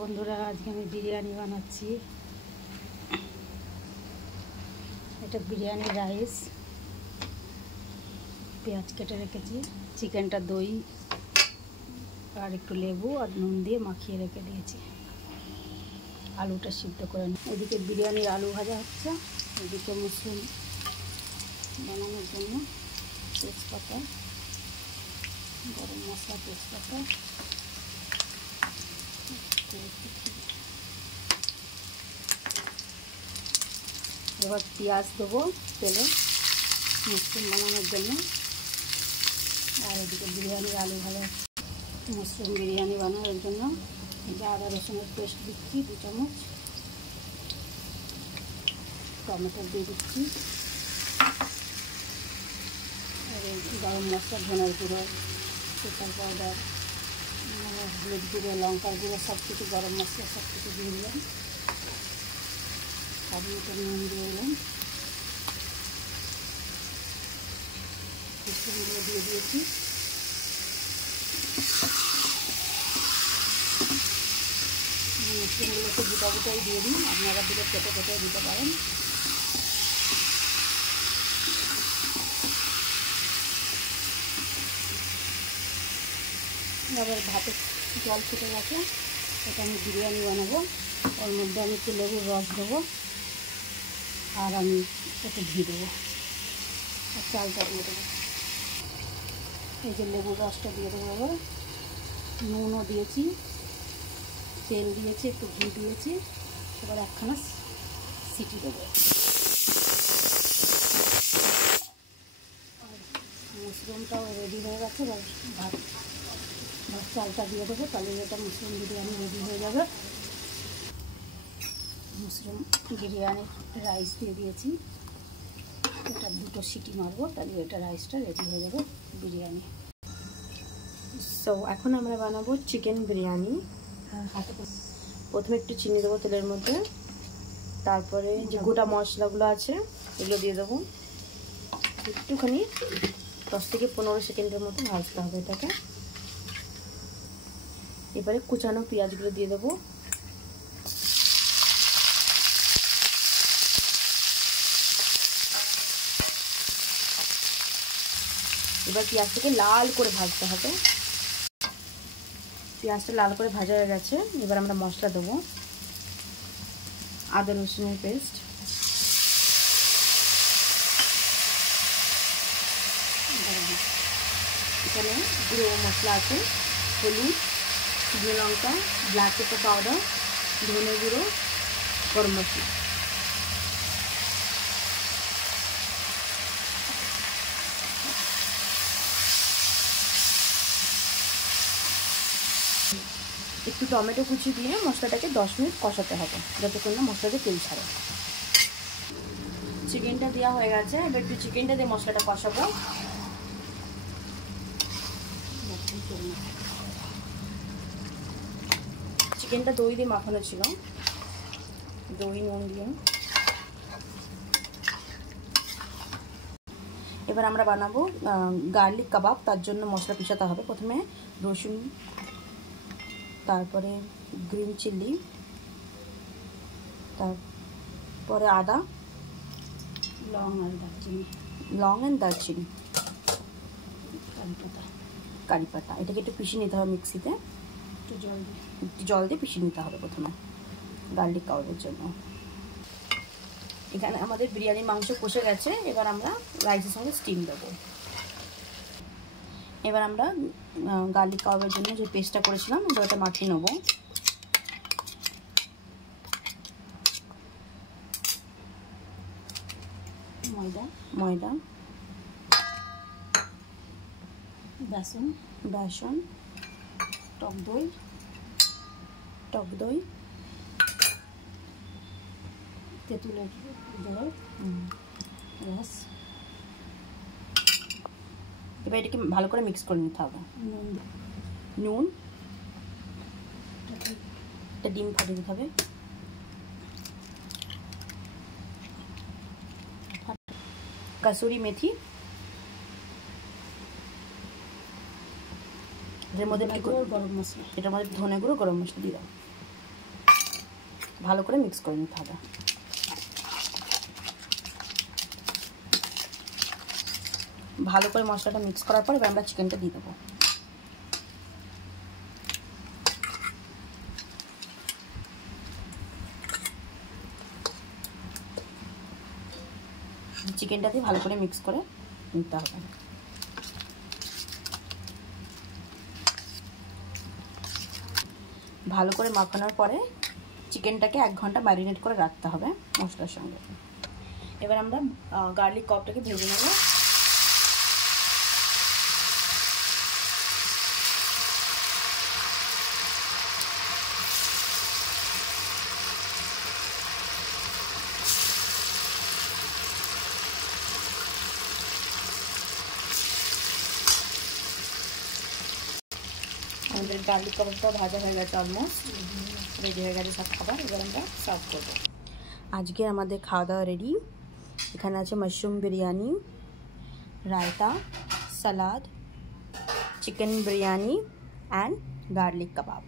বন্ধুরা, আজকে আমি বিরিয়ানি বানাচ্ছি। এটা বিরিয়ানি রাইস, পেঁয়াজ কেটে রেখেছি, চিকেনটা দই আর একটু লেবু আর নুন দিয়ে মাখিয়ে রেখে দিয়েছি। আলুটা সিদ্ধ করে নিই। এদিকে বিরিয়ানির আলু ভাজা হচ্ছে, এদিকে মুসলিম বানানোর জন্য তেজপাতা, গরম মশলা, তেজপাতা, এবার পেঁয়াজ দেবো তেলে মুসলিম বানানোর জন্য। আর এদিকে বিরিয়ানির আলু ভাজা, মুসলিম বিরিয়ানি বানানোর জন্য আদা রসুনের পেস্ট দিচ্ছি 2 চামচ, টমেটো দিয়ে দিচ্ছি, আর গরম মশলা, ধনের গুঁড়ো, সুপার পাউডার, হলুদ গুঁড়ো, লঙ্কার গুঁড়ো, সব কিছু, গরম মশলা সব কিছু দিয়ে দিলাম। স্বাদ মতো নুন দিয়ে দিলাম, মুসলিমগুলো দিয়ে দিয়েছি। মুসলিমগুলোকে গোটাই দিয়ে দিন, আপনারা দিলে কেটে কেটে দিতে পারেন। এবার ভাতে জল ফুটে গেছে, এটা আমি বিরিয়ানি বানাবো। ওর মধ্যে আমি একটু লেবুর রস দেবো, আর আমি একটু ঘি দেবো, আর চালটা দিয়ে দেবো। এই যে লেবুর রসটা দিয়ে দেবো। এবার নুনও দিয়েছি, তেল দিয়েছি, একটু ঘি দিয়েছি। এবার একখানা সিটি দেবো। মাশরুমটাও রেডি হয়ে গেছে। এবার ভাত চালটা দিয়ে দেবো, তাহলে এটা মাশরুম বিরিয়ানি রেডি হয়ে যাবে। মাশরুম বিরিয়ানির রাইস দিয়ে দিয়েছি, এটা 2টো সিটি মারবো, তাহলে এটা রাইসটা রেডি হয়ে যাবে বিরিয়ানি। সো এখন আমরা বানাবো চিকেন বিরিয়ানি। প্রথমে একটু চিনি দেবো তেলের মধ্যে, তারপরে যে গোটা মশলাগুলো আছে এগুলো দিয়ে দেবো। একটুখানি 10 থেকে 15 সেকেন্ডের মতো ভাজতে হবে এটাকে। এবারে কুচানো পেঁয়াজগুলো দিয়ে দেবো। এবার পেঁয়াজটাকে লাল করে ভাজতে হবে। পেঁয়াজটা লাল করে ভাজা হয়ে গেছে। এবার আমরা মশলা দেবো। আদা রসুনের পেস্ট, এখানে গুঁড়ো মশলা আছে, হলুদ, শুকনো লঙ্কা, ব্ল্যাক পেপার পাউডার, ধনে গুঁড়ো, গরম মশলা। একটু টমেটো কুচি দিয়ে মশলাটাকে 10 মিনিট কষাতে হবে, যতক্ষণ না মশলাটা তেল ছাড়ে। চিকেনটা দেওয়া হয়ে গেছে। এবার একটু চিকেনটা দিয়ে মশলাটা কষাবো। চিকেনটা দই দিয়ে মাখানো ছিল, দই নুন দিয়ে। এবার আমরা বানাবো গার্লিক কাবাব। তার জন্য মশলা পিষাতে হবে। প্রথমে রসুন, তারপরে গ্রিন চিলি, তারপরে আদা, লং অ্যান্ড দারচিনি, কারি পাতা। এটাকে একটু পিষে নিতে হবে মিক্সিতে, একটু জল দিয়ে পিষে নিতে হবে প্রথমে গার্লিক কাবাবের জন্য। এখানে আমাদের বিরিয়ানির মাংস কষে গেছে। এবার আমরা রাইসের সঙ্গে স্টিম দেবো। এবার আমরা গার্লিক কাবাবের জন্য যে পেস্টটা করেছিলাম ওটা মাখিয়ে নেবো। ময়দা, বেসন, টক দই, তেঁতুলের রস। এবার এটাকে ভালো করে মিক্স করে নিতে হবে। নুন, একটা ডিম ফাটিয়ে দিতে হবে, কাসুরি মেথি, এটার মধ্যে গরম মশলা, এটার মধ্যে ধনে গুঁড়ো, গরম মশলা দিয়ে দাও। ভালো করে মিক্স করে নিতে হবে। ভালো করে মশলাটা মিক্স করার পর এবার আমরা চিকেনটা দিয়ে দেবো। চিকেনটা দিয়ে ভালো করে মিক্স করে নিতে হবে। ভালো করে মাখানোর পরে চিকেনটাকে 1 ঘন্টা ম্যারিনেট করে রাখতে হবে মশলার সঙ্গে। এবার আমরা গার্লিক কবটাকে ভেজে নেব। আমাদের গার্লিক কাবাবটা ভাজা হয়ে গেছে, অলমোস্ট রেডি হয়ে গেছে সব খাবার। এবার আমরা সার্ভ করবো। আজকে আমাদের খাওয়া দাওয়া রেডি। এখানে আছে mushroom biryani, raita, salad, chicken biryani and garlic kebab.